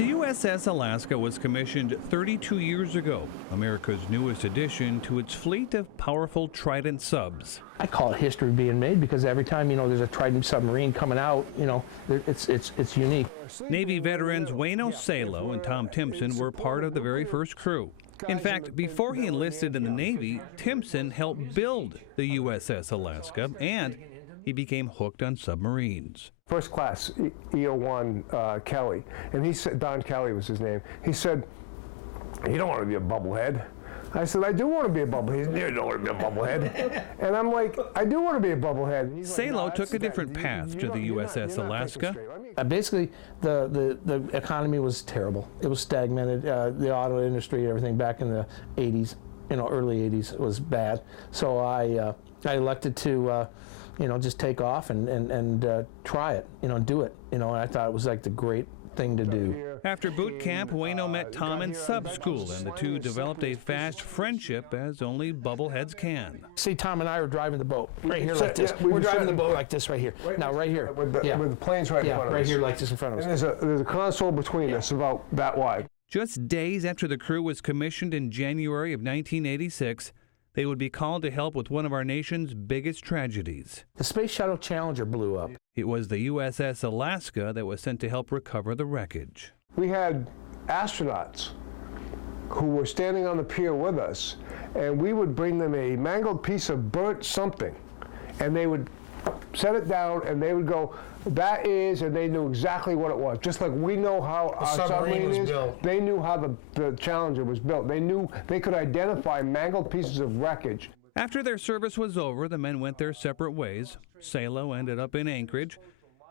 The USS Alaska was commissioned 32 years ago, America's newest addition to its fleet of powerful Trident subs. I call it history being made because every time, there's a Trident submarine coming out, it's unique. Navy veterans Wayno Salo and Tom Timpson were part of the very first crew. In fact, before he enlisted in the Navy, Timpson helped build the USS Alaska, and he became hooked on submarines. First class, EO1 Kelly, and he said, Don Kelly was his name, he said, "You don't want to be a bubblehead." I said, "I do want to be a bubblehead." He said, "You don't want to be a bubblehead." And I'm like, "I do want to be a bubblehead." Salo took a different path to the USS Alaska. Basically, the economy was terrible. It was stagnated. The auto industry, everything back in the 80s, early 80s was bad. So I elected to just take off and try it, do it. And I thought it was like the great thing to do. After boot camp, Wayno met Tom in sub school, and the two developed a fast friendship as only bubbleheads can. See, Tom and I were driving the boat right here like this. We're driving the boat like this right here. Now, right here. With the planes right in front of us. Right here like this in front of us. And there's a console between us about that wide. Just days after the crew was commissioned in January of 1986, they would be called to help with one of our nation's biggest tragedies. The Space Shuttle Challenger blew up. It was the USS Alaska that was sent to help recover the wreckage. We had astronauts who were standing on the pier with us, and we would bring them a mangled piece of burnt something, and they would set it down, and they would go, "That is," and they knew exactly what it was. Just like we know how our submarine was built. They knew how the Challenger was built. They knew they could identify mangled pieces of wreckage. After their service was over, the men went their separate ways. Salo ended up in Anchorage.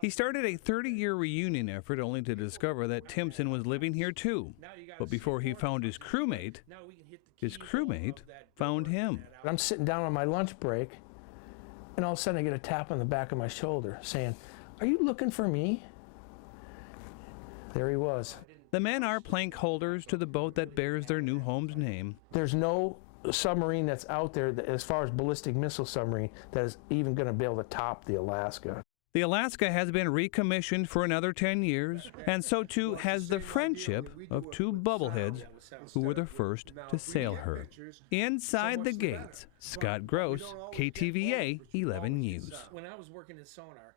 He started a 30-year reunion effort only to discover that Timpson was living here too. But before he found his crewmate found him. I'm sitting down on my lunch break, and all of a sudden I get a tap on the back of my shoulder saying, "Are you looking for me?" There he was. The men are plank holders to the boat that bears their new home's name. There's no submarine that's out there that, as far as ballistic missile submarine, that is even going to be able to top the Alaska. The Alaska has been recommissioned for another 10 years, and so too has the friendship of two bubbleheads who were the first to sail her. Inside the gates, Scott Gross, KTVA 11 News. When I was working in sonar,